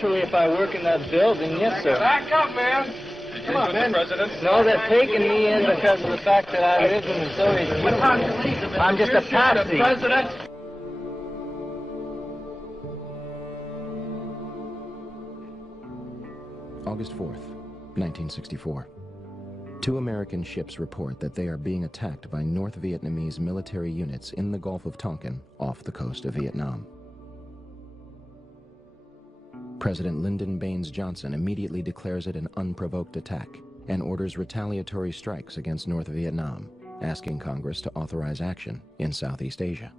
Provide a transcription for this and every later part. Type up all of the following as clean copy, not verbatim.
Naturally, if I work in that building, yes, sir. Back up, man. Come on, man. No, they're taking me in because of the fact that I live in the Soviet Union. I'm just a patsy. President. August 4th, 1964. Two American ships report that they are being attacked by North Vietnamese military units in the Gulf of Tonkin, off the coast of Vietnam. President Lyndon Baines Johnson immediately declares it an unprovoked attack and orders retaliatory strikes against North Vietnam, asking Congress to authorize action in Southeast Asia.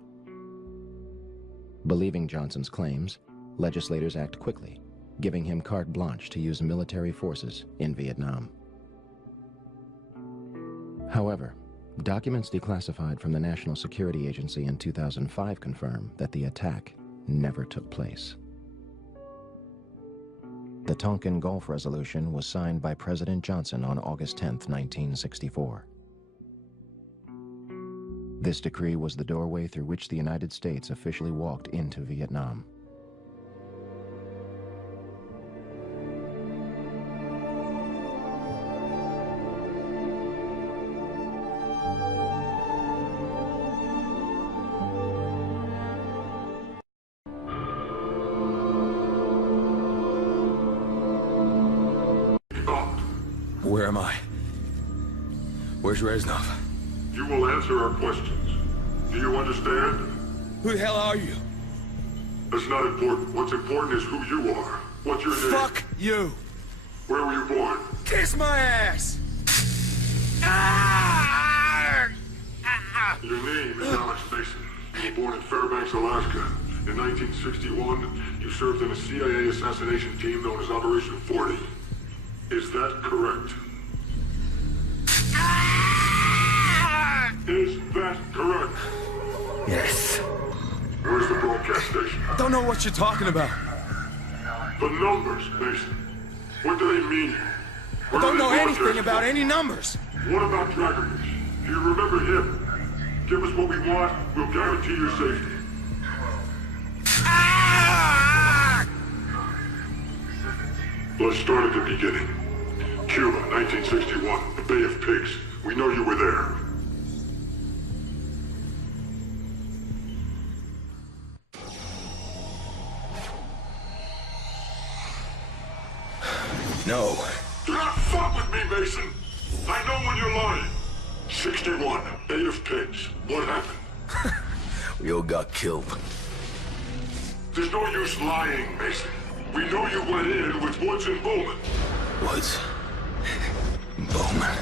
Believing Johnson's claims, legislators act quickly, giving him carte blanche to use military forces in Vietnam. However, documents declassified from the National Security Agency in 2005 confirm that the attack never took place. The Tonkin Gulf Resolution was signed by President Johnson on August 10, 1964. This decree was the doorway through which the United States officially walked into Vietnam. Where am I? Where's Reznov? You will answer our questions. Do you understand? Who the hell are you? That's not important. What's important is who you are. What's your name? Fuck you! Where were you born? Kiss my ass! Your name is Alex Mason. You were born in Fairbanks, Alaska. In 1961, you served in a CIA assassination team known as Operation 40. Is that correct? Is that correct? Yes. Where's the broadcast station? Don't know what you're talking about. The numbers, Mason. What do they mean? I don't know anything about any numbers. What about Dragovich? Do you remember him? Give us what we want, we'll guarantee your safety. Let's start at the beginning. Cuba, 1961, the Bay of Pigs. We know you were there. No. Do not fuck with me, Mason. I know when you're lying. 61, Bay of Pigs. What happened? We all got killed. There's no use lying, Mason. We know you went in with Woods and Bowman. Woods. Bowman.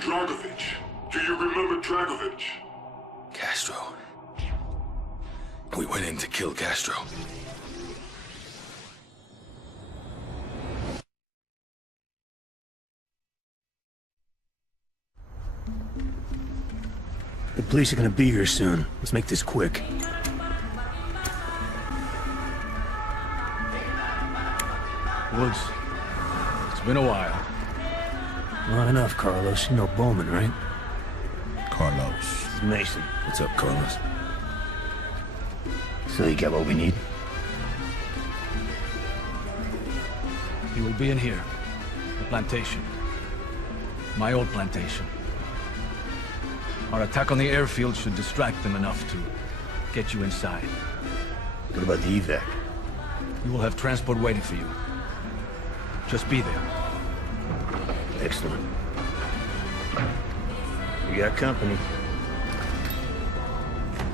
Dragovich. Do you remember Dragovich? Castro. We went in to kill Castro. The police are gonna be here soon. Let's make this quick. Woods, it's been a while. Not enough, Carlos. You know Bowman, right? Carlos. This is Mason. What's up, Carlos? So you got what we need? He will be in here. The plantation. My old plantation. Our attack on the airfield should distract them enough to get you inside. What about the evac? You will have transport waiting for you. Just be there. Excellent. We got company.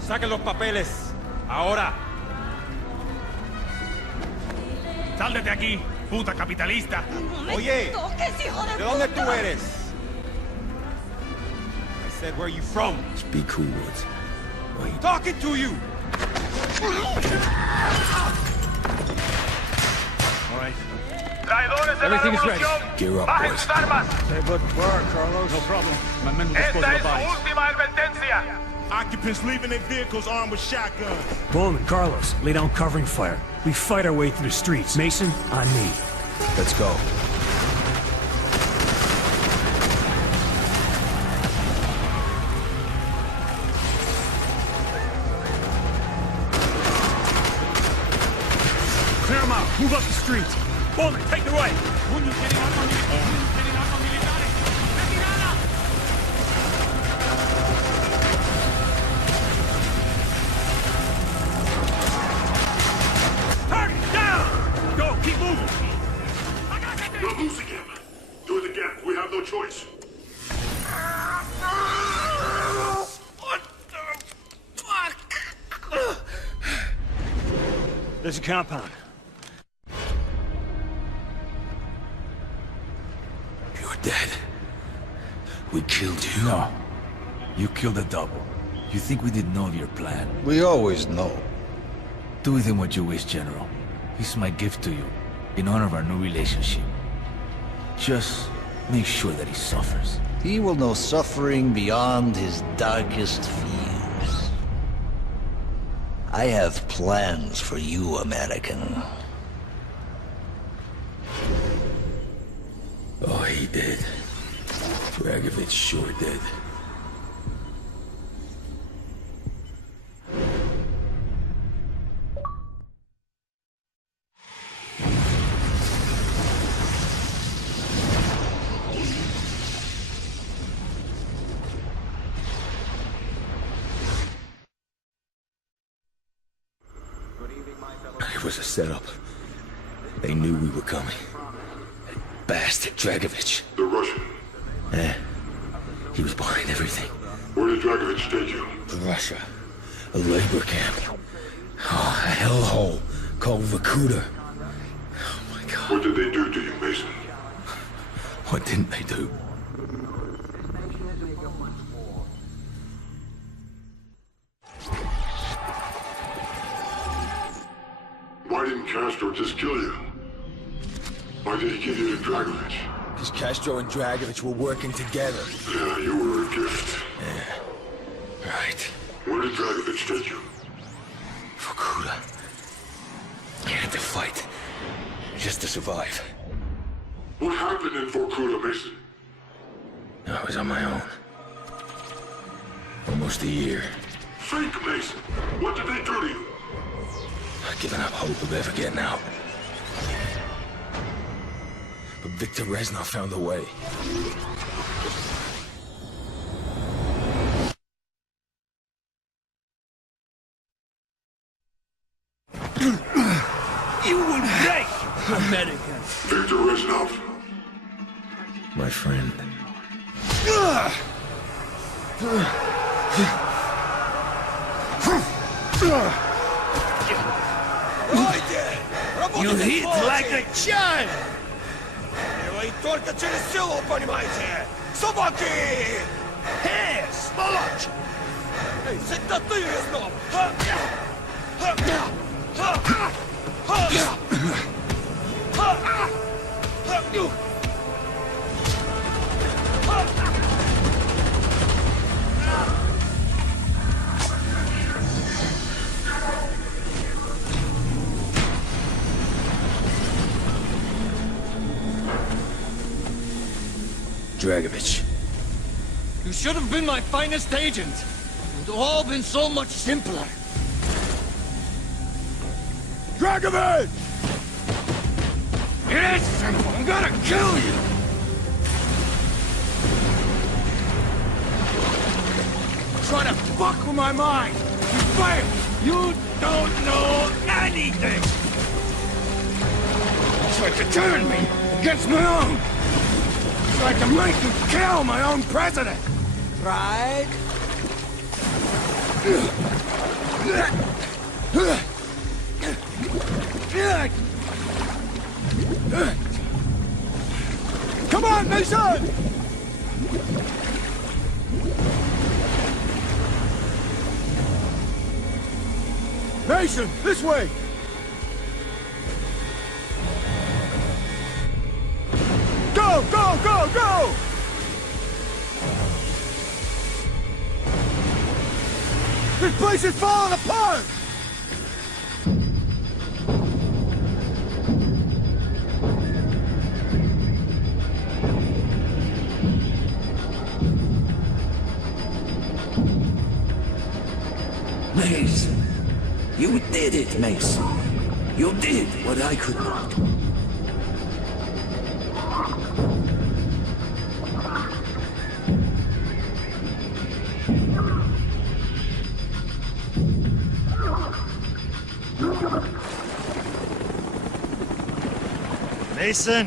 Saquen los papeles. Ahora. Sal de aquí, puta capitalista. Oye, ¿de dónde tú eres? I said, where are you from? Just be cool, Woods. Wait. Talking to you! All right. Everything is ready. Gear up, boys. Say good work, Carlos. No problem. My men will dispose of the bodies. Occupants leaving their vehicles armed with shotguns. Bowman, Carlos, lay down covering fire. We fight our way through the streets. Mason, on me. Let's go. Clear them out. Move up the street. Bowman, take the right. Target down! Go, keep moving. We're losing him. Do it again. We have no choice. What the fuck? There's a compound. You're dead. We killed you. No. You killed a double. You think we didn't know of your plan? We always know. Do with him what you wish, General. This is my gift to you, in honor of our new relationship. Just make sure that he suffers. He will know suffering beyond his darkest fears. I have plans for you, American. Oh, he did. Dragovich sure did. It was a setup. They knew we were coming. That bastard Dragovich. The Russian. Eh. He was behind everything. Where did Dragovich take you? Russia. A labor camp. Oh, a hellhole called Vorkuta. Oh my god. What did they do to you, Mason? What didn't they do? Why didn't Castro just kill you? Why did he give you to Dragovich? Because Castro and Dragovich were working together. Yeah, you were a gift. Yeah. Right. Where did Dragovich take you? Vorkuta. I had to fight. Just to survive. What happened in Vorkuta, Mason? I was on my own. Almost a year. Fake Mason! What did they do to you? I'd given up hope of ever getting out. But Viktor Reznov found a way. You will break, American. Viktor Reznov. My friend. You hit like a child! Вы только через силу, понимаете? Собаки! Эй, сволочь! Эй, это ты, Резнов! Dragovich. You should have been my finest agent. It would have all been so much simpler. Dragovich! It is simple. I'm gonna kill you. Trying to fuck with my mind! You failed! You don't know anything. You tried to turn me against my own! You tried to make me kill my own president! Right? Come on, Mason! Mason, this way! Go, go, go, go! This place is falling apart! Mason. You did it, Mason. You did what I could not. Mason!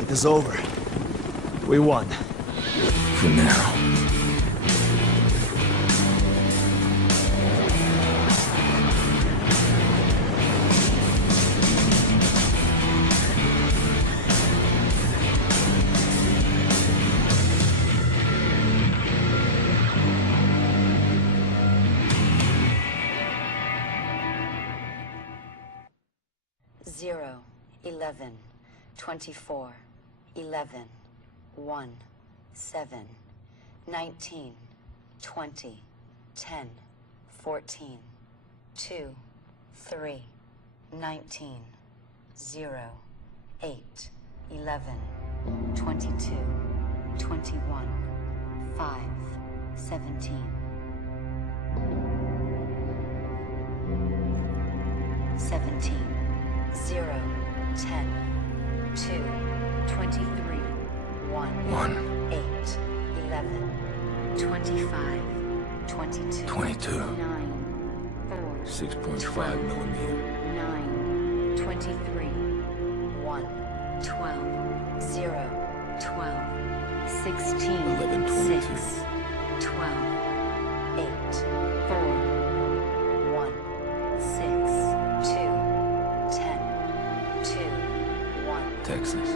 It is over. We won. For now. Zero, 11, 24, 11, 1, 7, 19, 20, 10, 14, 2, 3, 19, 0, 8, 11, 22, 21, 5, 17, 17, 0, 10, 2, 23, 1, 8, 11, 25, 22, 22. 9, 4, 6.5 millimeter. 9, 23, 1, 12, 0, 12, 16, 11, 22. 6, 12, 8, 4, 1, 6, 2, 10, 2, 1. Texas.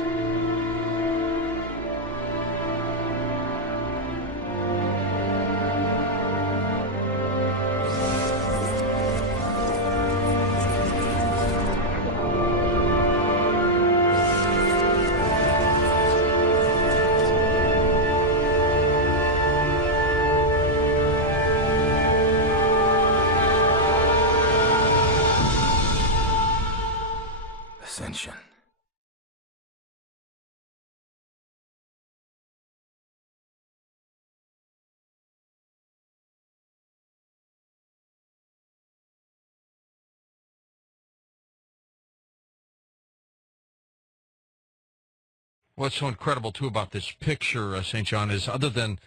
Ascension. What's so incredible, too, about this picture, St. John, is other than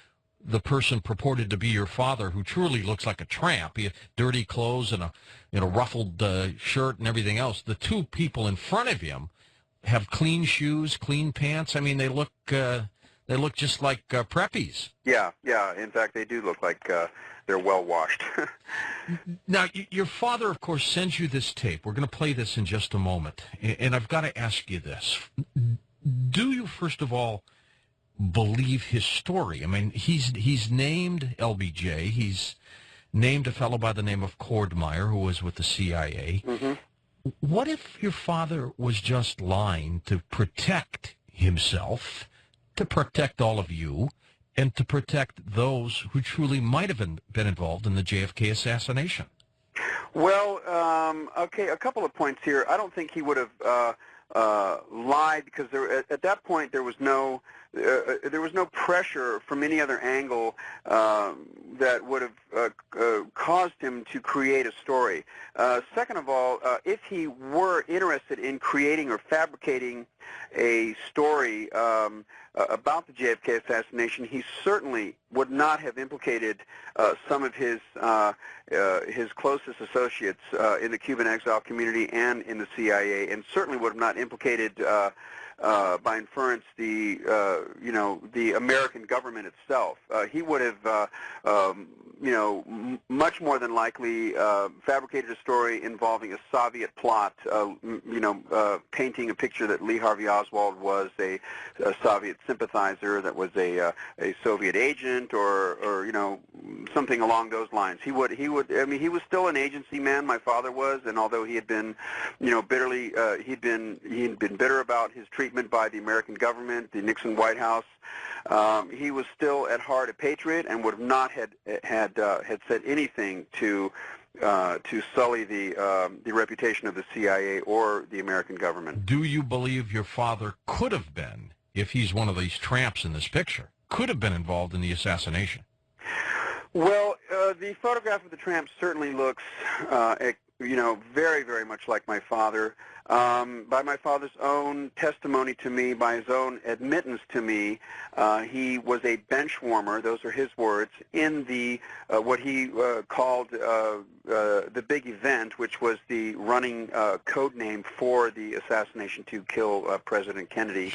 the person purported to be your father, who truly looks like a tramp, he had dirty clothes and a ruffled shirt and everything else, the two people in front of him have clean shoes, clean pants. I mean, they look just like preppies. Yeah. In fact, they do look like they're well washed. Now, your father, of course, sends you this tape. We're going to play this in just a moment, and I've got to ask you this. Do you, first of all, believe his story? I mean, he's named LBJ. He's named a fellow by the name of Cordmeyer, who was with the CIA. Mm-hmm. What if your father was just lying to protect himself, to protect all of you, and to protect those who truly might have been involved in the JFK assassination? Well, okay, a couple of points here. I don't think he would have lied, because at that point there was no pressure from any other angle that would have caused him to create a story. Second of all, if he were interested in creating or fabricating a story about the JFK assassination, he certainly would not have implicated some of his closest associates in the Cuban exile community and in the CIA, and certainly would have not implicated by inference the American government itself. He would have much more than likely fabricated a story involving a Soviet plot, painting a picture that Lee Harvey Oswald was a Soviet sympathizer, that was a Soviet agent, or something along those lines. He would. I mean, he was still an agency man. My father was, and although he had been, bitterly, he'd been bitter about his treatment by the American government, the Nixon White House. He was still at heart a patriot, and would have not had said anything to sully the reputation of the CIA or the American government. Do you believe your father could have been, if he's one of these tramps in this picture, could have been involved in the assassination? Well, the photograph of the tramp certainly looks, very, very much like my father. By my father's own testimony to me, by his own admittance to me, he was a bench warmer, those are his words, in the what he called the big event, which was the running code name for the assassination to kill President Kennedy.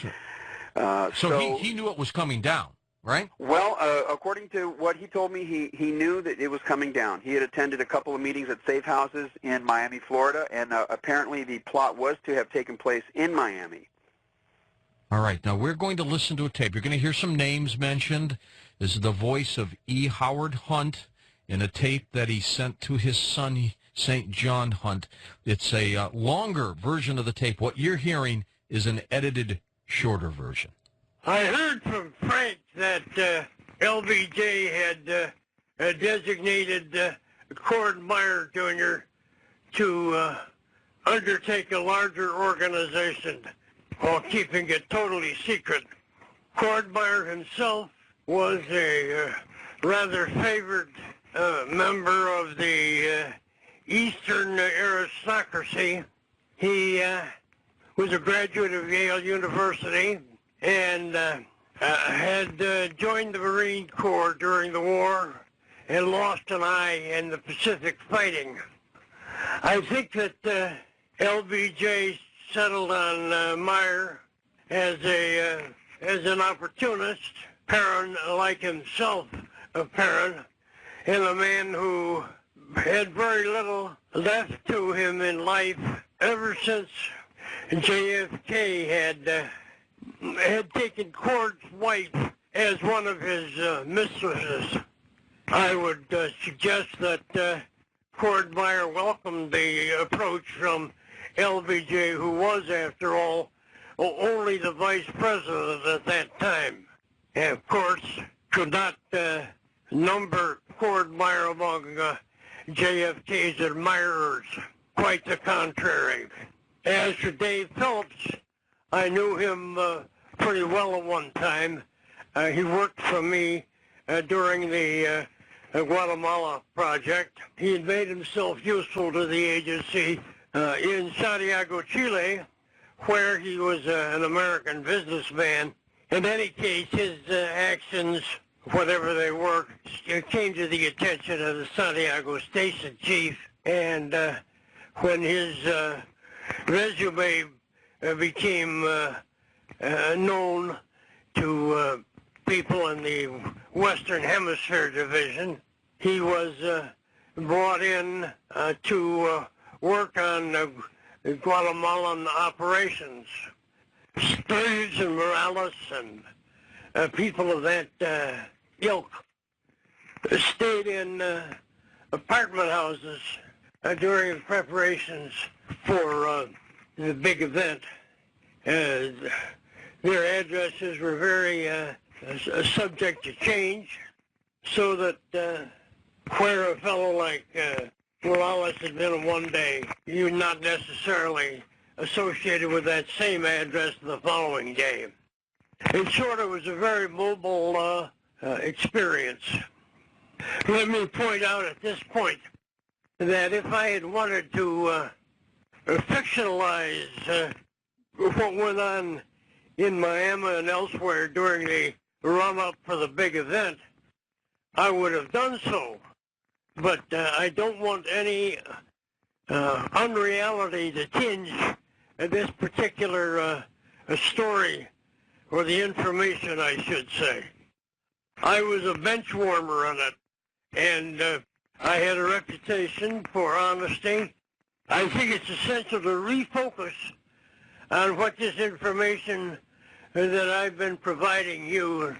So he knew it was coming down, right? Well, according to what he told me, he knew that it was coming down. He had attended a couple of meetings at safe houses in Miami, Florida, and apparently the plot was to have taken place in Miami. All right, now we're going to listen to a tape. You're going to hear some names mentioned. This is the voice of E. Howard Hunt in a tape that he sent to his son, St. John Hunt. It's a longer version of the tape. What you're hearing is an edited, shorter version. I heard from Frank that LBJ had designated Cord Meyer Jr. to undertake a larger organization while keeping it totally secret. Cord Meyer himself was a rather favored member of the Eastern aristocracy. He was a graduate of Yale University and had joined the Marine Corps during the war and lost an eye in the Pacific fighting. I think that LBJ settled on Meyer as an opportunist, Perrin like himself, Perrin, and a man who had very little left to him in life ever since JFK had taken Cord's wife as one of his mistresses. I would suggest that Cord Meyer welcomed the approach from LBJ, who was, after all, only the vice president at that time. And, of course, could not number Cord Meyer among JFK's admirers. Quite the contrary. As for Dave Phillips, I knew him pretty well at one time. He worked for me during the Guatemala project. He had made himself useful to the agency in Santiago, Chile, where he was an American businessman. In any case, his actions, whatever they were, came to the attention of the Santiago station chief, and when his resume became known to people in the Western Hemisphere Division, he was brought in to work on Guatemalan operations. Sturgis and Morales and people of that ilk stayed in apartment houses during the preparations for the big event. Their addresses were very subject to change, so that where a fellow like Morales had been one day, you're not necessarily associated with that same address the following day. In short, it was a very mobile experience. Let me point out at this point that if I had wanted to fictionalize what went on in Miami and elsewhere during the run-up for the big event, I would have done so. But I don't want any unreality to tinge this particular story, or the information, I should say. I was a bench warmer on it, and I had a reputation for honesty. I think it's essential to refocus on what this information that I've been providing you,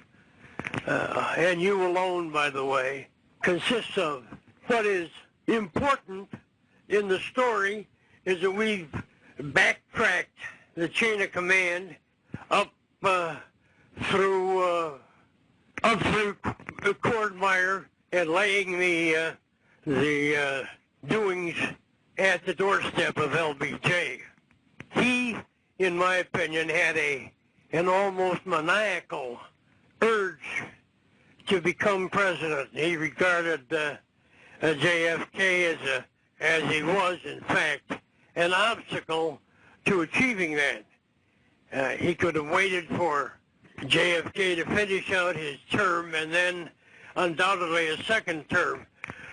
and you alone, by the way, consists of. What is important in the story is that we've backtracked the chain of command up through Cord Meyer and laying the doings at the doorstep of LBJ. He, in my opinion, had an almost maniacal urge to become president. He regarded JFK as he was, in fact, an obstacle to achieving that. He could have waited for JFK to finish out his term and then undoubtedly a second term.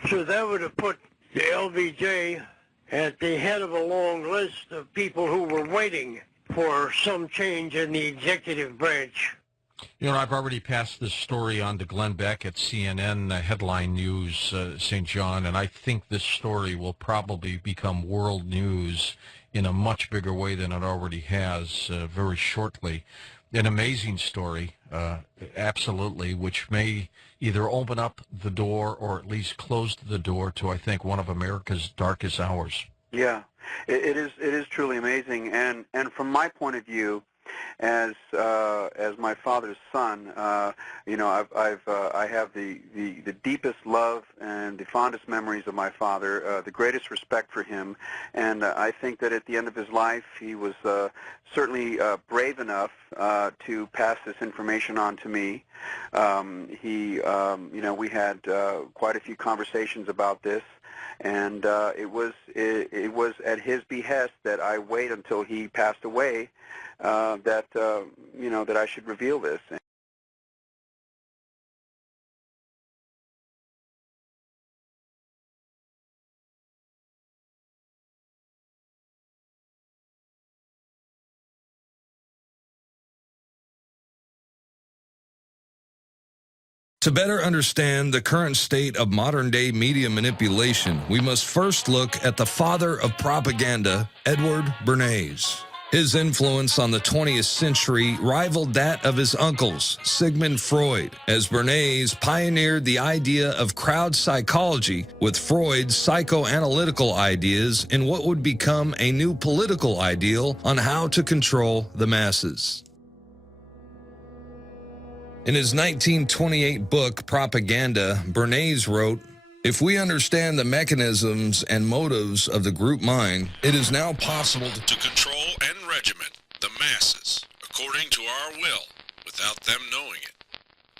So that would have put the LBJ at the head of a long list of people who were waiting for some change in the executive branch. You know, I've already passed this story on to Glenn Beck at CNN Headline News, St. John, and I think this story will probably become world news in a much bigger way than it already has very shortly. An amazing story, absolutely, which may either open up the door or at least close the door to, I think, one of America's darkest hours. Yeah, it is truly amazing, and from my point of view, as my father's son, you know, I have the deepest love and the fondest memories of my father, the greatest respect for him, and I think that at the end of his life, he was certainly brave enough to pass this information on to me. You know, we had quite a few conversations about this. And it was at his behest that I wait until he passed away, that you know, that I should reveal this. To better understand the current state of modern-day media manipulation, we must first look at the father of propaganda, Edward Bernays. His influence on the 20th century rivaled that of his uncles, Sigmund Freud, as Bernays pioneered the idea of crowd psychology with Freud's psychoanalytical ideas in what would become a new political ideal on how to control the masses. In his 1928 book, Propaganda, Bernays wrote, "If we understand the mechanisms and motives of the group mind, it is now possible to control and regiment the masses according to our will without them knowing it."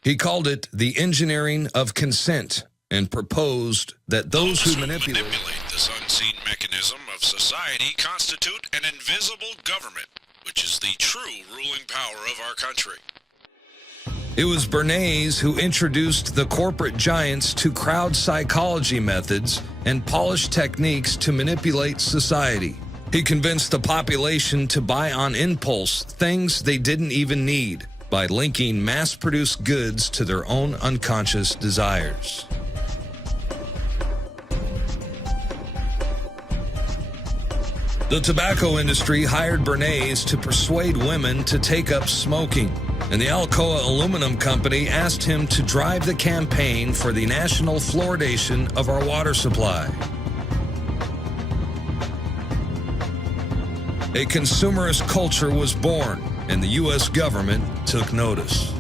He called it the engineering of consent and proposed that those who manipulate this unseen mechanism of society constitute an invisible government, which is the true ruling power of our country. It was Bernays who introduced the corporate giants to crowd psychology methods and polished techniques to manipulate society. He convinced the population to buy on impulse things they didn't even need by linking mass-produced goods to their own unconscious desires. The tobacco industry hired Bernays to persuade women to take up smoking, and the Alcoa Aluminum Company asked him to drive the campaign for the national fluoridation of our water supply. A consumerist culture was born, and the U.S. government took notice.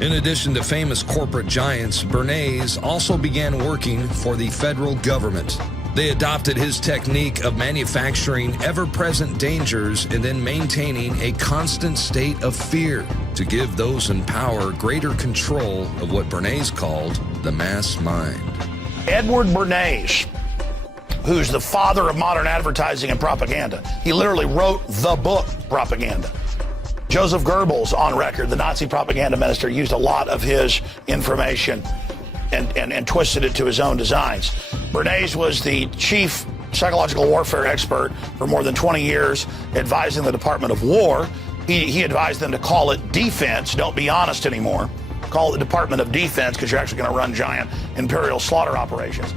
In addition to famous corporate giants, Bernays also began working for the federal government. They adopted his technique of manufacturing ever-present dangers and then maintaining a constant state of fear to give those in power greater control of what Bernays called the mass mind. Edward Bernays, who's the father of modern advertising and propaganda, he literally wrote the book Propaganda. Joseph Goebbels, on record, the Nazi propaganda minister, used a lot of his information and twisted it to his own designs. Bernays was the chief psychological warfare expert for more than 20 years, advising the Department of War. He advised them to call it defense. Don't be honest anymore. Call it the Department of Defense, because you're actually going to run giant imperial slaughter operations.